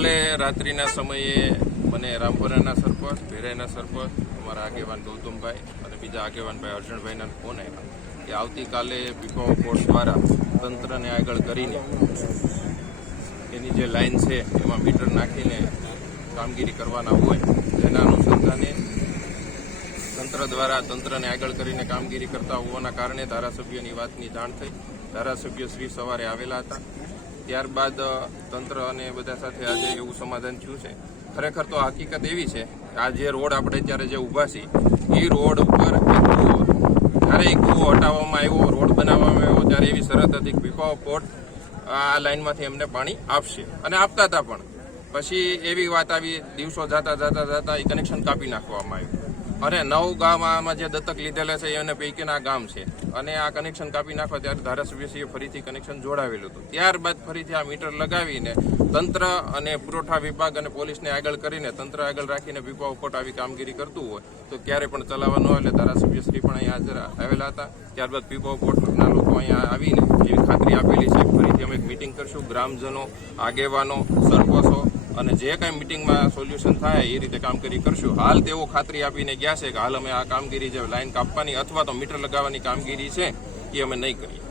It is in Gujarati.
કાલે રાત્રિના સમયે મને રામપરાના સરપંચ, ભેરાઈના સરપંચ, અમારા આગેવાન ગૌતમભાઈ અને બીજા આગેવાનભાઈ અર્જણભાઈના ફોન આવ્યા કે આવતીકાલે પીપાવાવ પોર્ટ દ્વારા તંત્રને આગળ કરીને એની જે લાઈન છે એમાં મીટર નાખીને કામગીરી કરવાના હોય તેના અનુસંધાને તંત્ર દ્વારા તંત્રને આગળ કરીને કામગીરી કરતા હોવાના કારણે ધારાસભ્યની વાતની જાણ થઈ. ધારાસભ્ય શ્રી સવારે આવેલા હતા. ત્યારબાદ તંત્ર અને બધા સાથે આજે એવું સમાધાન થયું છે. ખરેખર તો હકીકત એવી છે કે આ જે રોડ આપણે અત્યારે જે ઊભા છીએ એ રોડ ઉપર જ્યારે એક કૂવો હટાવવામાં આવ્યો, રોડ બનાવવામાં આવ્યો ત્યારે એવી શરત હતી કે પીપાવાવ પોર્ટ આ લાઇનમાંથી એમને પાણી આપશે અને આપતા હતા. પણ પછી એવી વાત આવી, દિવસો જતા એ કનેક્શન કાપી નાખવામાં આવ્યું અને 9 ગામમાં જે દત્તક લીધેલા છે એને પૈકીના ગામ છે અને આ કનેક્શન કાપી નાખવા ત્યારે ધારાસભ્યશ્રીએ ફરીથી કનેક્શન જોડાવેલું હતું. ત્યારબાદ ફરીથી આ મીટર લગાવીને તંત્ર અને પુરવઠા વિભાગ અને પોલીસને આગળ કરીને તંત્ર આગળ રાખીને પીપાવાવ પોર્ટ આવી કામગીરી કરતું હોય તો ક્યારે પણ ચલાવવા ન હોય. એટલે ધારાસભ્યશ્રી પણ અહીંયા હાજર આવેલા હતા. ત્યારબાદ પીપાવાવ પોર્ટના લોકો અહીંયા આવીને એવી ખાતરી આપેલી છે ફરીથી અમે એક મિટિંગ કરશું, ગ્રામજનો, આગેવાનો, સરપંચો અને જે કાંઈ મિટિંગમાં સોલ્યુશન થાય એ રીતે કામગીરી કરશું. હાલ તેઓ ખાતરી આપીને ગયા છે કે હાલ અમે આ કામગીરી જે લાઈન કાપવાની અથવા તો મીટર લગાવવાની કામગીરી છે એ અમે નહીં કરીએ.